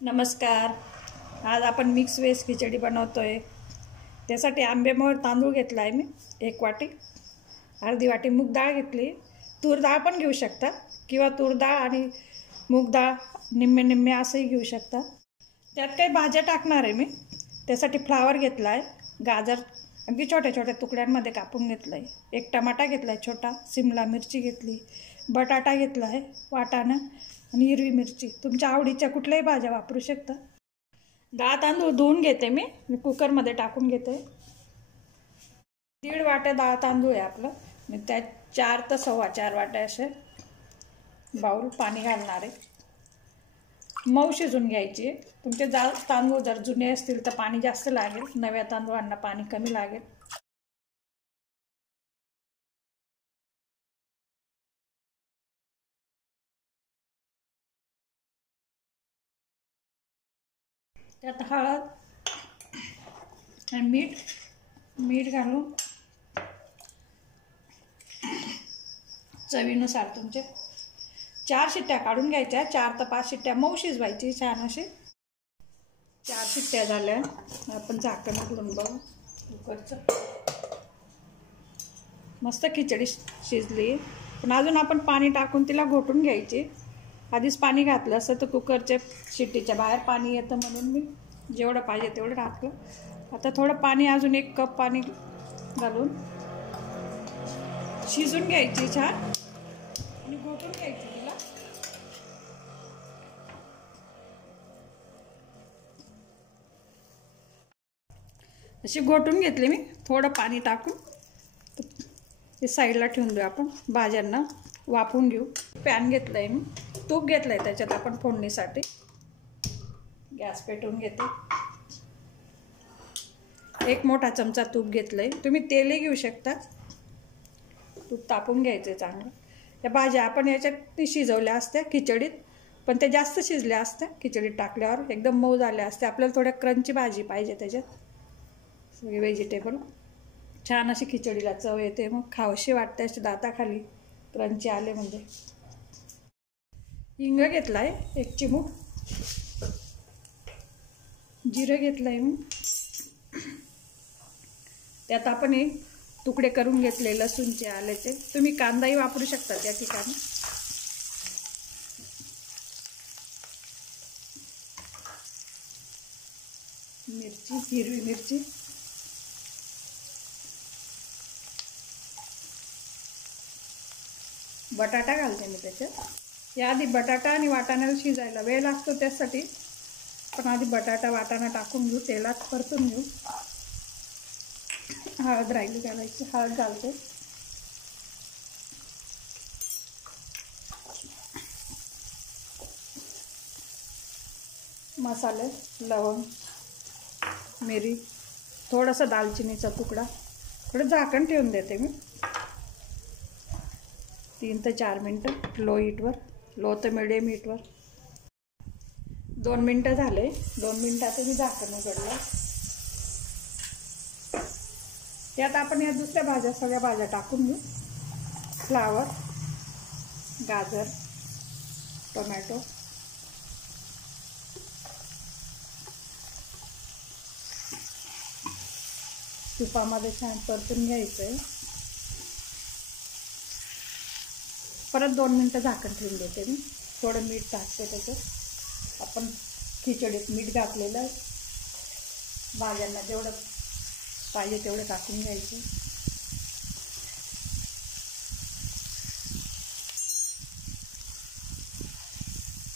नमस्कार. आज आपण मिक्स वेज खिचडी बनवतोय. त्यासाठी आंबेमोहर तांदूळ घेतला आहे मी 1 वाटी. अर्धी वाटी मूग डाळ घेतली. तूर डाळ पण घेऊ शकता किंवा तूर डाळ आणि मूग डाळ निम्मे निम्मे असंही घेऊ शकता. त्यात काही भाज्या टाकणार आहे मी. त्यासाठी फ्लावर घेतला आहे, गाजर अगदी छोट्या छोट्या तुकड्यांमध्ये कापून घेतलं आहे, 1 टमाटा घेतला आहे छोटा, सिमला मिरची घेतली, बटाटा घेतला आहे, वाटाणा आणि हिरवी मिरची. तुमच्या आवडीच्या कुठल्याही भाज्या वापरू शकता. डाळ तांदूळ धुवून घेते मी कुकरमध्ये टाकून घेते. 1.5 वाट्या डाळ तांदूळ आहे आपलं. मी त्यात 4 ते 4.25 वाट्या असे बाउल पाणी घालणार आहे. मऊ शिजून घ्यायची. तुमचे तांदूळ जर जुने असतील तर पाणी जास्त लागेल, नव्या तांदूळांना पाणी कमी लागेल. त्यात हळद आणि मीठ घालून चवीनुसार तुमचे 4 शिट्ट्या काढून घ्यायच्या. 4 ते 5 शिट्ट्या मऊ शिजवायची छान अशी. 4 शिट्ट्या झाल्या. आपण झाकण उघडून बघू कुकरचं. मस्त खिचडी शिजली. पण अजून आपण पाणी टाकून तिला घोटून घ्यायची. आधीच पाणी घातलं असतं तर कुकरच्या शिट्टीच्या बाहेर पाणी येतं, म्हणून मी जेवढं पाहिजे तेवढं टाकलं. आता थोडं पाणी, अजून 1 कप पाणी घालून शिजून घ्यायची छान आणि घोटून घ्यायची तिला. अशी घोटून घेतली मी. थोडं पाणी टाकून ते साईडला ठेवून देऊ. आपण भाज्यांना वाफवून घेऊ. पॅन घेतलं आहे मी, तूप घेतलं आहे त्याच्यात आपण फोडणीसाठी. गॅस पेटवून घेते. 1 मोठा चमचा तूप घेतलं आहे. तुम्ही तेलही घेऊ शकता. तूप तापून घ्यायचं आहे चांगलं. त्या भाज्या आपण याच्यात शिजवल्या असत्या खिचडीत, पण त्या जास्त शिजल्या असत्या खिचडीत टाकल्यावर, एकदम मऊ झाल्या असत्या. आपल्याला थोड्या क्रंची भाजी पाहिजे त्याच्यात, सगळे व्हेजिटेबल. छान अशी खिचडीला चव येते, मग खावशी वाटते अशी दाताखाली क्रंची आले म्हणजे. हिंग घेतला आहे 1 चिमूट. जिरं घेतलं आहे मी. त्यात आपण एक तुकडे करून घेतले लसूणचे, आल्याचे. तुम्ही कांदाही वापरू शकता त्या ठिकाणी. मिरची, हिरवी मिरची, बटाटा घालते मी त्याच्यात. याआधी बटाटा आणि वाटाण्याला शिजायला वेळ लागतो त्यासाठी, पण आधी बटाटा वाटाणा टाकून घेऊ, तेलात परतून घेऊ. हळद राहिली घालायची, हळद घालते. मसाले, लवंग, मिरी, थोडासा दालचिनीचा तुकडा. थोडं झाकण ठेवून देते मी. 3 ते 4 मिनटं लो हीटवर, लो ते मिडियम हीटवर. 2 मिनटं झाले. 2 मिनटात मी झाकण उघडलं. त्यात आपण या दुसऱ्या भाज्या, सगळ्या भाज्या टाकून घेऊ. फ्लावर, गाजर, टोमॅटो, तुपामध्ये छान परतून घ्यायचं आहे. परत 2 मिनटं झाकण ठेवून देते मी. थोडं मीठ टाकते त्याच्यात. आपण खिचडीत मीठ घातलेलं आहे. भाज्यांना जेवढं पाहिजे तेवढं टाकून घ्यायचं.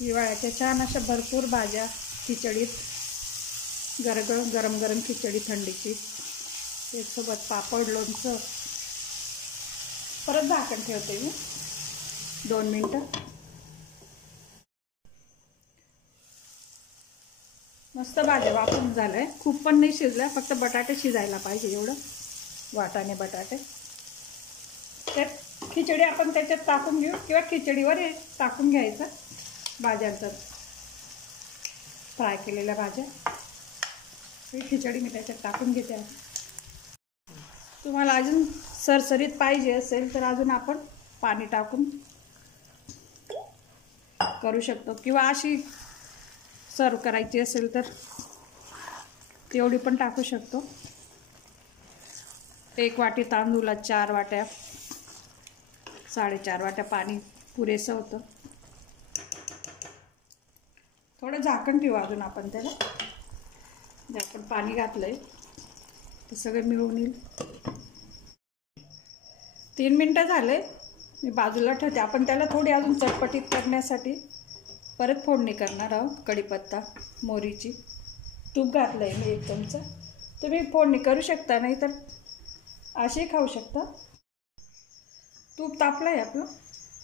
हिवाळ्याच्या छान अशा भरपूर भाज्या खिचडीत. गरम गरम खिचडी थंडीची, त्यासोबत पापड, लोणचं. परत झाकण ठेवते मी 2 मिनटं. मस्त भाज्या वाफून झालंय. खूप पण नाही शिजल्या, फक्त बटाटे शिजायला पाहिजे एवढं, वाटाणे बटाटे. त्यात खिचडी आपण त्याच्यात टाकून घेऊ किंवा खिचडीवर टाकून घ्यायचं. भाज्यांचं फ्राय केलेल्या भाज्या, ही खिचडी मी त्याच्यात टाकून घेते. तुम्हाला अजून सरसरीत पाहिजे असेल तर अजून आपण पाणी टाकून करू शकतो, किंवा अशी सर्व करायची असेल तर तेवढी पण टाकू शकतो. 1 वाटी तांदूळात 4 वाट्या 4.5 वाट्या पाणी पुरेसं होतं. थोडं झाकण ठेवू अजून आपण त्याला. जे आपण पाणी घातलंय ते सगळं मिळून येईल. 3 मिनटं झाले, मी बाजूला ठेवते. आपण त्याला थोडी अजून चटपटीत करण्यासाठी परत फोडणी करणार आहोत. कढीपत्ता, मोहरीची, तूप घातलं आहे मी 1 चमचा. तुम्ही फोडणी करू शकता, नाही तर असे खाऊ शकता. तूप तापलं आहे आपलं.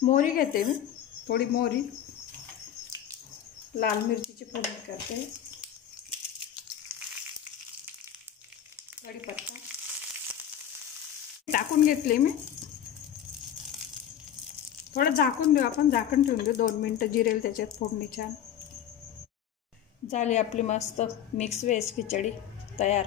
मोहरी घेते मी, थोडी मोहरी, लाल मिरचीची फोडणी करते, कढीपत्ता टाकून घेतले मी. थोडं झाकून देऊ आपण, झाकण ठेवून देऊ. 2 मिनटं जिरेल त्याच्यात फोडणी छान. झाली आपली मस्त मिक्स व्हेज खिचडी तयार.